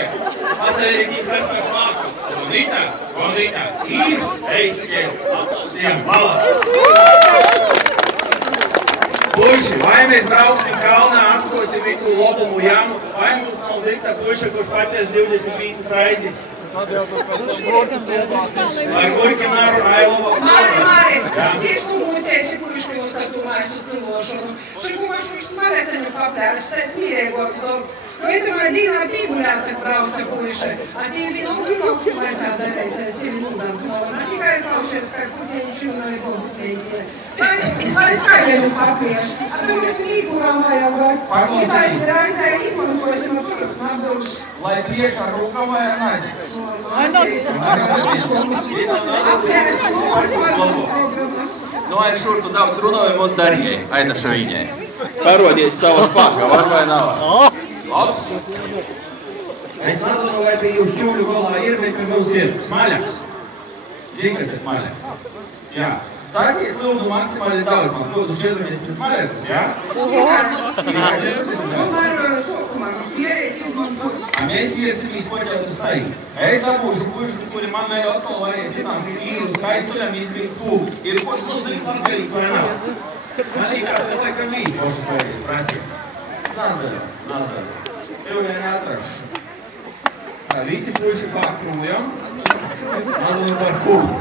Puišiem, pasavērītīs, kas mēs māku. Bonita, īrs, eizskiet, aplausiem, malacis. Puiši, vai mēs brauksim kalnā, atstosim vitu lobumu jamu, vai mums nav dikta puiša, kurš pacers 25 raizes? Vai gurkim narunāja lobu? Māri, tieši tu muļķēsi puišku jūs ar tu maisu cilošanu. Šikumašu viņš smaleceņu paplēvis, teic mīrēgoks darbs. Nu, ieturmāja dīnā pīguļā tak brauca puiši. A tī vinu gimauku vajadzā darēties, ja vinu darbnova. Ne tikai paušies, kā kurtieņi čivinoja bobus meicie. Vai skaļienu paplieši. A tu mēs mīgurām vajag. Izaiz raizē izmantosim ar tur naburus. Lai tieši ar rūkam vai ar naizim? Nu, ar šur tu daudz runāji mūsu darījai, Aida Šaviņai. Parodies savu spāku, var vai nav? Labs? Es nezinu, vai pie jūs čūļu galā ir, bet ka mums ir smaļaks. Zini, kas ir smaļaks? Jā. Sākies lūdzu maksimāli daudz, man lūdzu 40 smaļakus, jā? Tikai 40? Mēs iesim izpoļot uz saīti. Es dabūšu puišus, kuri man vēl atkal varēs zināt īzu skaits, kuram izvīgs kūpus. Ir kods uzdarīs atkarīgs vai nav? Man līkās, ka laikam vīz pošas vajadzēs prasīt. Nazaļo. Tev neatrašu. Visi puiši pārkrūjam. Mazliet par kūpu.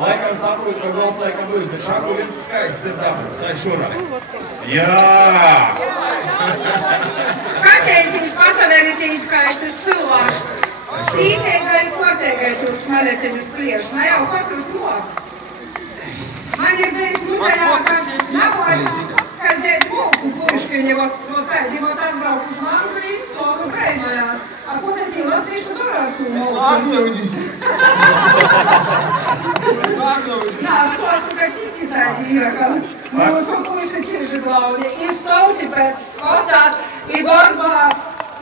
Laikam saprot, ka gols laikam būs, bet šāku viens skaists ir dabūs. Vai šurai? Jā! Kakētīs pasaverītīs, kā ir tas cilvēks. Sītēgai, kortēgai tos smaleceņus klieš. Ne jau katru smoku. Man ir bijis muzejā, ka navojas, kad dēt molku puiškiņi, vot atbraukuši Anglijas, stovu breinojās. A ko te tī latviešu dara ar tū molku? Agļaudis! Nā, stostu, ka citi tādi ir, ka mūsu puiši cieši glaudi. I stauti pēc skotā, I barbā,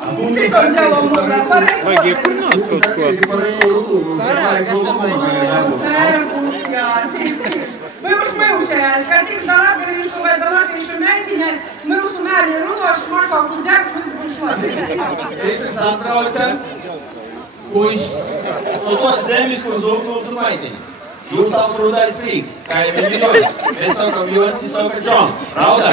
I citom dzelom murā. Vajag iekurāt kaut ko. Sērbūt, jā, cīši. Mūsējās, kad tiks da latviešu vai da latviešu meitiņai, mūsu mērļi runoši makau, kur dzērs viss būs latviešu. Kristis atbrauca, puišs, no tos zemes, kur zūk mūsu meitiņas. Jūs sauc Rudais Prīks, kā jau ir Jonis. Mēs saukam Jonis, jūs saukat Džons. Pravda?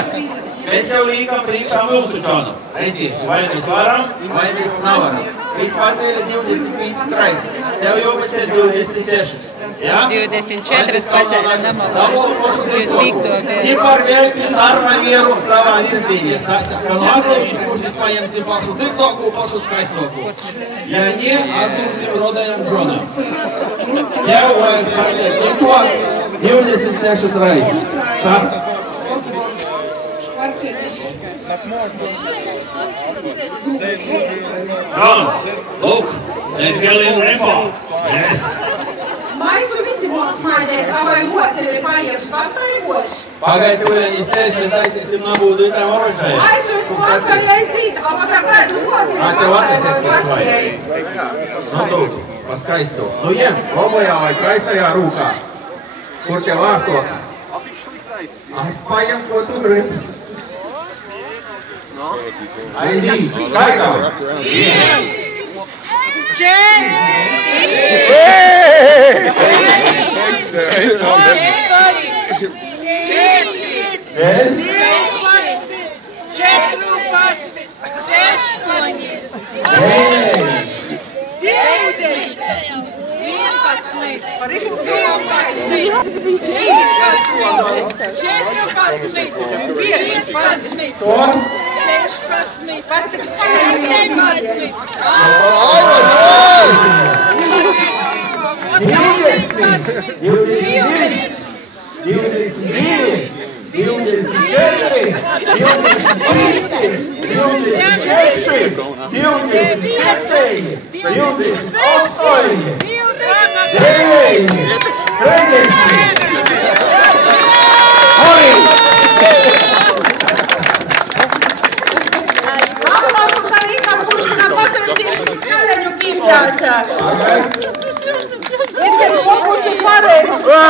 Mēs tev līkam priekšā mūsu Džonu. Redzīs, vai mēs varam, vai mēs navaram. Viņš pacēla 25 raizes. Tev jau pēc ir 26. Ja? 24 pacēla namalā. I par veltis arma vieru stāvā virzīņē. Saka, ka no atliekīs puses paņemsim pašu tiktoku, pašu skaistoku. Ja ne, atdūsim Rodajam Džonam. Tev vajag pacēlt tikko 26 raizes. Šā? John, look, that girl in rainbow. Yes. Maisu visi mums maidēt, vai voceli paieps pastaigoši. Pagaid, tuļaņi sēž, mēs taisīsim nabūdu itām oranžai. Maisu es poceli aizdīt, par tādu voceli pastaigoši. Nu tu, pa skaistu. Nu jem, labajā vai kaisajā rūkā. Kur te vārtot? Es paiem, ko tu gribi. Aizī, skaitām!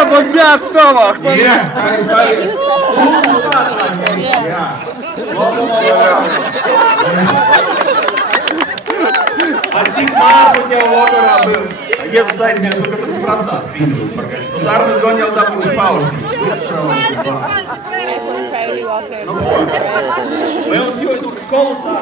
Man jās tālāk! Jā, es arī. Jā. jau lokarā bija Jēzus aizmirsu, ka tu prasās pīdūt pagaļas. Tu sarnas gan jau dabūši pausi. Nu, ko? Vai jums jau ir tur skolu tā?